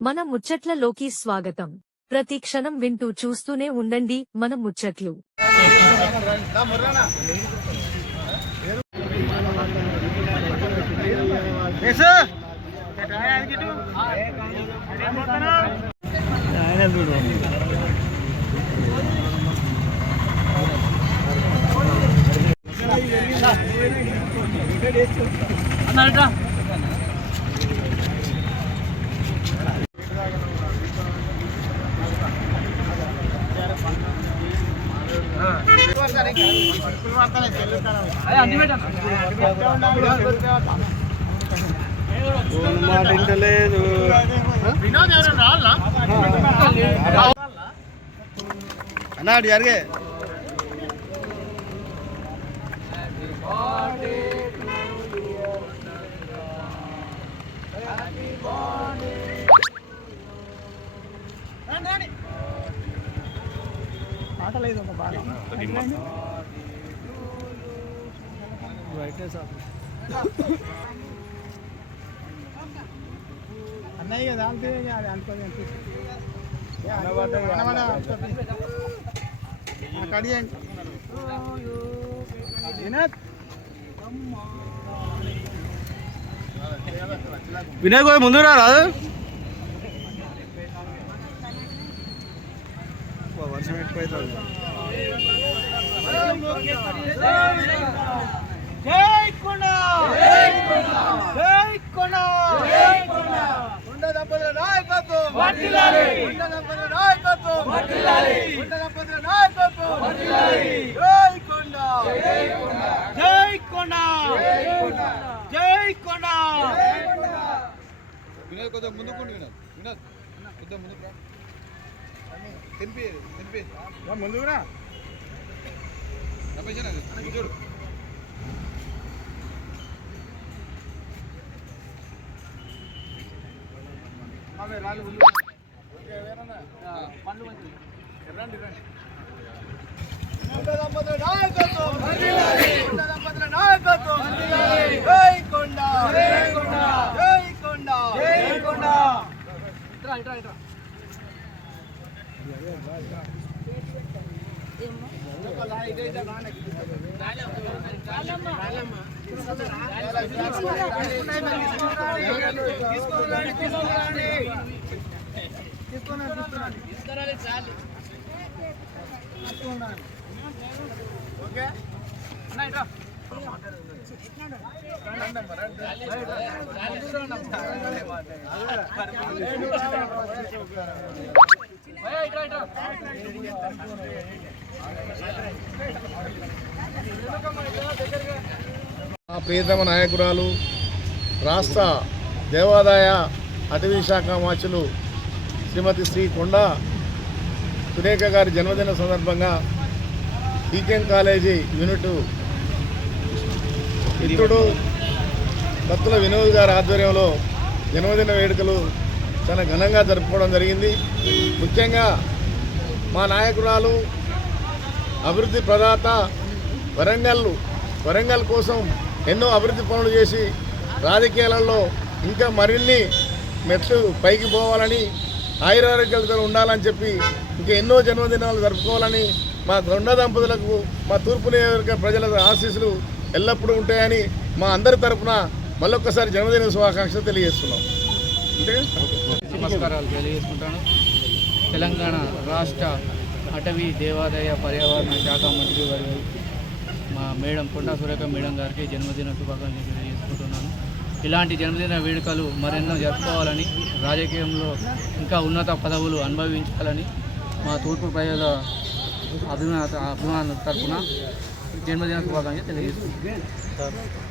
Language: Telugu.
మన ముచ్చట్లలోకి స్వాగతం. ప్రతి క్షణం వింటూ చూస్తూనే ఉండండి మన ముచ్చట్లు. మాటింటలేదు అన్నాడు జరిగే ఆటలేదు ఒక బాగా అన్నయ్య కదా అంతే అనుకోని కడియండి వినయ్ పోయి ముందు రాదు వర్షం ఎక్కువైతుంది. జై కొండ జై కొండ కొండ దంపతుల నాయకత్వం వర్ధిల్లాలి, కొండ దంపతుల నాయకత్వం వర్ధిల్లాలి, కొండ దంపతుల నాయకత్వం వర్ధిల్లాలి. జై కొండ జై కొండ జై కొండ. వినోద్ కొంచెం ముందుకుండి, వినోద్ కొంచెం ముందుకు రా, తినిపి ముందుకురా చూడు. ప్రియతమ నాయకురాలు రాష్ట్ర దేవాదాయ అటవీ శాఖ మార్చులు శ్రీమతి శ్రీ కొండ సురేఖ గారి జన్మదిన సందర్భంగా టీకేఎం కాలేజీ యూనిట్ మిత్రుడు భక్తుల వినోద్ గారి ఆధ్వర్యంలో జన్మదిన వేడుకలు చాలా ఘనంగా జరుపుకోవడం జరిగింది. ముఖ్యంగా మా నాయకురాలు అభివృద్ధి ప్రదాత వరంగల్ కోసం ఎన్నో అభివృద్ధి పనులు చేసి రాజకీయాలలో ఇంకా మరిన్ని మెట్లు పైకి పోవాలని, ఆయురారోగ్యాలతో ఉండాలని చెప్పి ఇంకా ఎన్నో జన్మదినాలు జరుపుకోవాలని మా కొండ దంపతులకు మా తూర్పు నియోజకవర్గ ప్రజల ఆశీస్సులు ఎల్లప్పుడూ ఉంటాయని మా అందరి తరఫున మళ్ళొక్కసారి జన్మదిన శుభాకాంక్షలు తెలియజేస్తున్నాం. నమస్కారాలు తెలియజేసుకుంటాను. తెలంగాణ రాష్ట్ర అటవీ దేవాదాయ పర్యావరణ శాఖ మంత్రి వారు మా మేడం కొండా సురేఖ మేడం గారికి జన్మదిన శుభాకాంక్షలు తెలియజేసుకుంటున్నాను. ఇలాంటి జన్మదిన వేడుకలు మరెన్నో జరుపుకోవాలని, రాజకీయంలో ఇంకా ఉన్నత పదవులు అనుభవించాలని మా తూర్పు ప్రజల అభిమానుల తరఫున జన్మదిన శుభాకాంక్షలు తెలియజేస్తున్నాను.